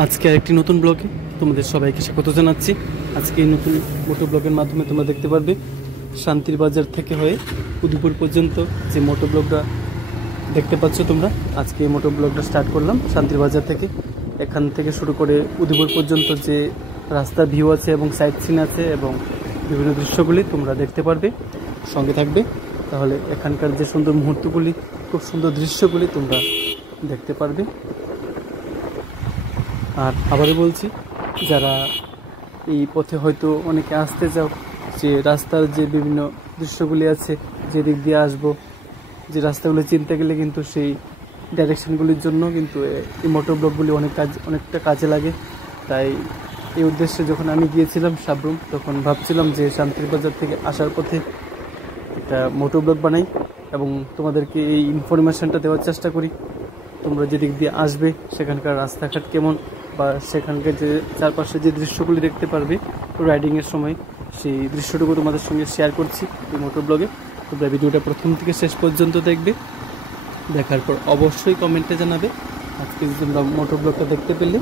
আজকে আরেকটি নতুন ব্লগে তোমাদের সবাইকে স্বাগত জানাচ্ছি। আজকে এই নতুন মোটো ব্লগের মাধ্যমে তোমরা দেখতে পারবে শান্তির বাজার থেকে হয়ে উদয়পুর পর্যন্ত যে মোটো ব্লগটা দেখতে পাচ্ছ তোমরা। আজকে এই মোটো ব্লগটা স্টার্ট করলাম শান্তির বাজার থেকে। এখান থেকে শুরু করে উদয়পুর পর্যন্ত যে রাস্তার ভিউ আছে এবং সাইট সিন আছে এবং বিভিন্ন দৃশ্যগুলি তোমরা দেখতে পারবে, সঙ্গে থাকবে। তাহলে এখানকার যে সুন্দর মুহূর্তগুলি, খুব সুন্দর দৃশ্যগুলি তোমরা দেখতে পারবে। আর আবারও বলছি, যারা এই পথে হয়তো অনেকে আসতে যাও, যে রাস্তার যে বিভিন্ন দৃশ্যগুলি আছে, যে দিক দিয়ে আসবো, যে রাস্তাগুলো চিনতে গেলে কিন্তু সেই ডাইরেকশনগুলির জন্য কিন্তু এই মোটর ব্লগগুলি অনেকটা কাজে লাগে। তাই এই উদ্দেশ্যে যখন আমি গিয়েছিলাম সাবরুম, তখন ভাবছিলাম যে শান্তির বাজার থেকে আসার পথে একটা মোটর ব্লগ বানাই এবং তোমাদেরকে এই ইনফরমেশনটা দেওয়ার চেষ্টা করি। তোমরা যে দিক দিয়ে আসবে সেখানকার রাস্তাঘাট কেমন, বা সেখানকার যে চারপাশে যে দৃশ্যগুলি দেখতে পারবে রাইডিংয়ের সময়, সেই দৃশ্যটুকু তোমাদের সঙ্গে শেয়ার করছি এই মোটর ব্লগে। তোমরা ভিডিওটা প্রথম থেকে শেষ পর্যন্ত দেখবে, দেখার পর অবশ্যই কমেন্টে জানাবে আজকে যে তোমরা মোটর ব্লগটা দেখতে পেলে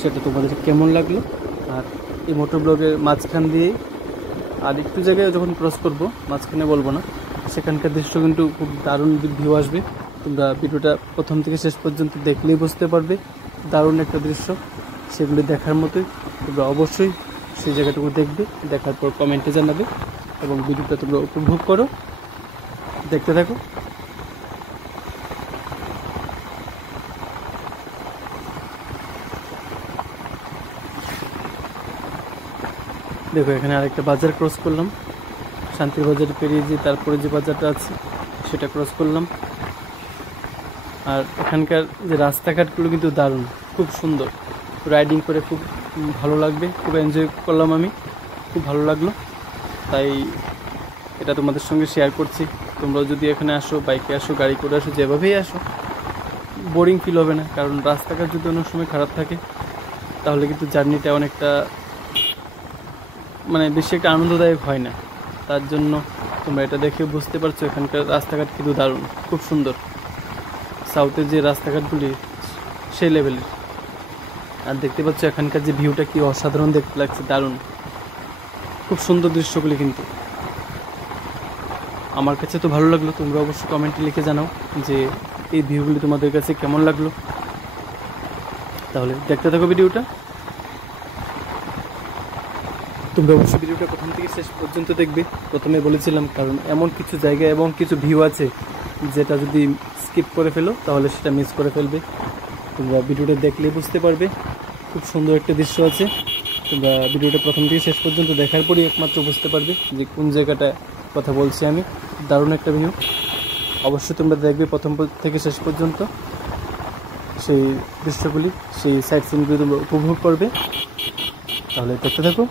সেটা তোমাদের কেমন লাগলো। আর এই মোটর ব্লগের মাঝখান দিয়ে আর একটু জায়গায় যখন ক্রস করবো, মাঝখানে বলবো না, সেখানকার দৃশ্য কিন্তু খুব দারুণ ভিউ আসবে। তোমরা ভিডিওটা প্রথম থেকে শেষ পর্যন্ত দেখলেই বুঝতে পারবে দারুণ একটা দৃশ্য। সেগুলি দেখার মতোই, তোমরা অবশ্যই সেই জায়গাটুকু দেখবে, দেখার পর কমেন্টে জানাবে এবং ভিডিওটা তোমরা উপভোগ করো, দেখতে থাকো। দেখো, এখানে আরেকটা বাজার ক্রস করলাম, শান্তির বাজার পেরিয়ে যে তারপরে যে বাজারটা আছে সেটা ক্রস করলাম। আর এখানকার যে রাস্তাঘাটগুলো কিন্তু দারুণ, খুব সুন্দর, রাইডিং করে খুব ভালো লাগবে, খুব এনজয় করলাম আমি, খুব ভালো লাগলো। তাই এটা তোমাদের সঙ্গে শেয়ার করছি। তোমরা যদি এখানে আসো, বাইকে আসো, গাড়ি করে আসো, যেভাবেই আসো, বোরিং ফিল হবে না। কারণ রাস্তাঘাট যদি অনেক সময় খারাপ থাকে তাহলে কিন্তু জার্নিটা অনেকটা বেশি একটা আনন্দদায়ক হয় না। তার জন্য তোমরা এটা দেখে বুঝতে পারছো এখানকার রাস্তাঘাট কিন্তু দারুণ, খুব সুন্দর। সাউথের যে রাস্তাঘাটগুলি সেই লেভেলের। আর দেখতে পাচ্ছ এখানকার যে ভিউটা কি অসাধারণ দেখতে লাগছে, দারুণ, খুব সুন্দর দৃশ্যগুলি কিন্তু আমার কাছে তো ভালো লাগলো। তোমরা অবশ্যই কমেন্টে লিখে জানাও যে এই ভিউগুলি তোমাদের কাছে কেমন লাগলো। তাহলে দেখতে থাকো ভিডিওটা। তোমরা অবশ্যই ভিডিওটা প্রথম থেকে শেষ পর্যন্ত দেখবে, প্রথমে বলেছিলাম, কারণ এমন কিছু জায়গা এবং কিছু ভিউ আছে যেটা যদি স্কিপ করে ফেলো তাহলে সেটা মিস করে ফেলবে। তোমরা ভিডিওটা দেখলেই বুঝতে পারবে, খুব সুন্দর একটা দৃশ্য আছে। তোমরা ভিডিওটা প্রথম থেকে শেষ পর্যন্ত দেখার পরই একমাত্র বুঝতে পারবে যে কোন জায়গাটা কথা বলছি আমি। দারুণ একটা ভিউ, অবশ্যই তোমরা দেখবে প্রথম থেকে শেষ পর্যন্ত। সেই দৃশ্যগুলি, সেই সাইট সিনগুলি তোমরা উপভোগ করবে। তাহলে দেখতে থাকো।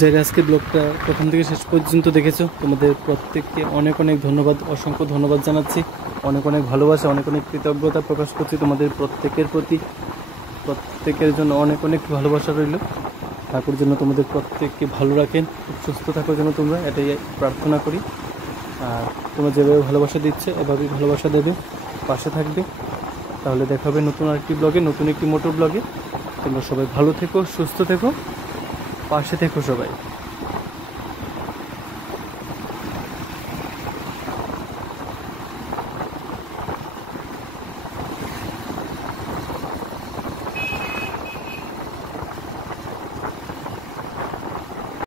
যারা আজকে ব্লগটা প্রথম থেকে শেষ পর্যন্ত দেখেছো, তোমাদের প্রত্যেককে অনেক অনেক ধন্যবাদ, অসংখ্য ধন্যবাদ জানাচ্ছি। অনেক অনেক ভালোবাসা, অনেক অনেক কৃতজ্ঞতা প্রকাশ করছি তোমাদের প্রত্যেকের প্রতি। প্রত্যেকের জন্য অনেক অনেক ভালোবাসা রইল। ঠাকুর জন্য তোমাদের প্রত্যেককে ভালো রাখেন, খুব সুস্থ থাকার জন্য তোমরা, এটাই প্রার্থনা করি। আর তোমরা যেভাবে ভালোবাসা দিচ্ছে এভাবেই ভালোবাসা দেবে, পাশে থাকবে। তাহলে দেখা হবে নতুন আরেকটি ব্লগে, নতুন একটি মোটর ব্লগে। তোমরা সবাই ভালো থেকো, সুস্থ থেকো, পাশে থেকো সবাই।